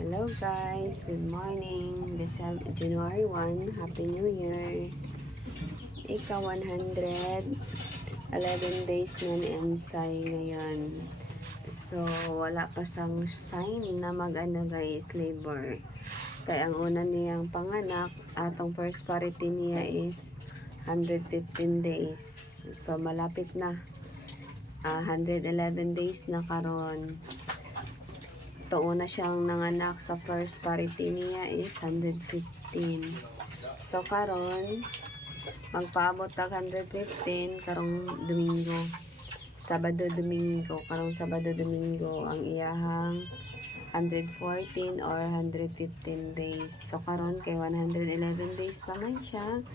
Hello guys, good morning. January 1, Happy New Year. Ika 111 days na ni Ensay ngayon. So, wala pa sang sign na mag-ano guys, labor. Kaya ang una niyang panganak, atong first party niya is 115 days. So, malapit na. 111 days na karon. Una siyang nanganak sa first party niya is 115. So karon magpaabot tag 115 karong Domingo. Karong Sabado Domingo ang iyahang 114 or 115 days. So karon kay 111 days pa man siya.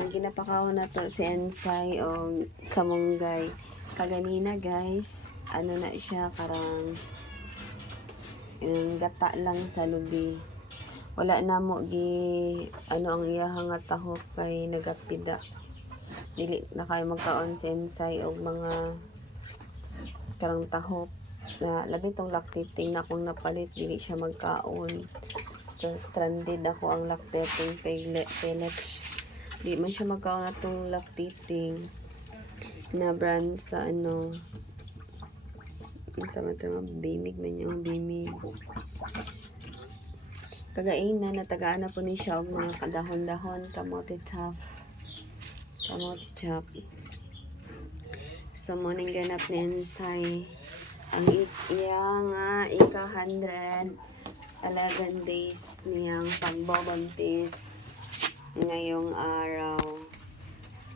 Ang ginapakaw na to si Ensay o kamunggay. Kaganina guys, ano na siya karang gata lang sa lubi. Wala na mo gi ang iyahang nga tahop kay nagapida. Dili na kay magkaon sa Ensay og mga karang tahop na labi tong lactating na kung napalit dili siya magkaon. So stranded ako ang lactating pellets. Di man siya magkaon atong lactating na brand sa sa mga bimig man yung bimig. Kagain na natagaan na po ni siya og mga kadahon-dahon, kamote chop. So morning ganap ni Ensay ang iya nga ika 100 11 days niyang pagbobuntis ngayong araw.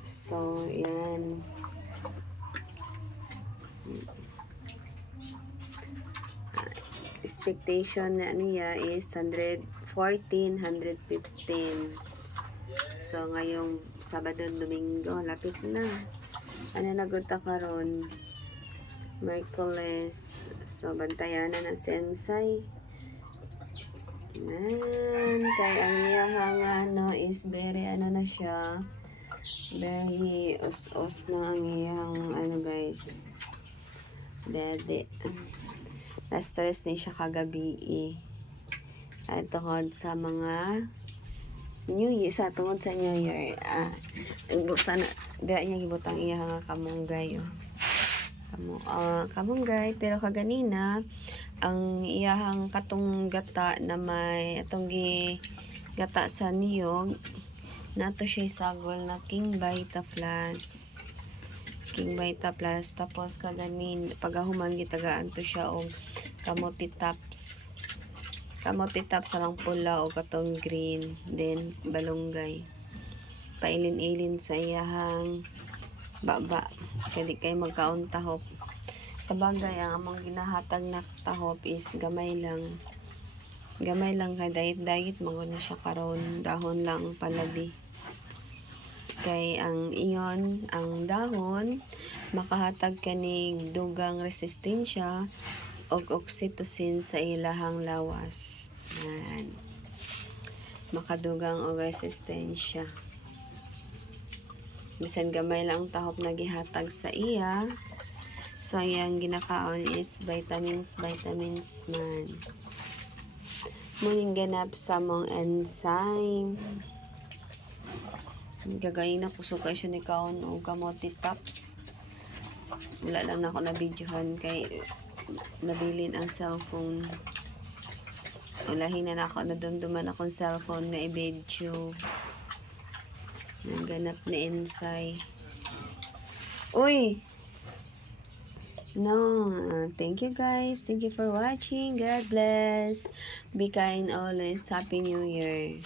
So yan. Expectation na niya is 114, 115. So ngayong Sabado, Domingo, lapit na. Ano na gud ta karon? Merkules. So bantayan na ng Ensay. Kay ang iyahang is very na siya. Very os na ang iyahang guys. Dede. Na-stress din siya kagabi at tungod sa mga New Year, tungod sa New Year. Sana dira niya gibutang iya nga kamunggay. Kamunggay, pero kaganina ang iyahang katong gata na may atong gata sa niyog nato siya sagol na King Vita Plus. Tapos kaganin pagahuman gitagaan to siya og kamote tops lang pula o katong green, then balunggay pailin-ilin sa iyahang baba kaya kay magkaon tahop. Sa bagay ang among ginahatag na tahop is gamay lang kay diet maguna siya karon, dahon lang palabi. Kay ang dahon makahatag kaning dugang resistensya og oxytocin sa ilahang lawas. Yan. Makadugang og resistensya. Bisan gamay lang tahop na gihatag sa iya. So ang iyang ginakaon is vitamins man. Muling ganap sa mong enzyme. Gagayin ako sukay siya ni kaon o kamote tops. Wala lang na ako na videohan kay nabilin ang cellphone. Ulahin na ako, nadumduman akong cellphone na i-video. Nangganap ni Ensay. Uy! No, thank you guys. Thank you for watching. God bless. Be kind always. Happy New Year.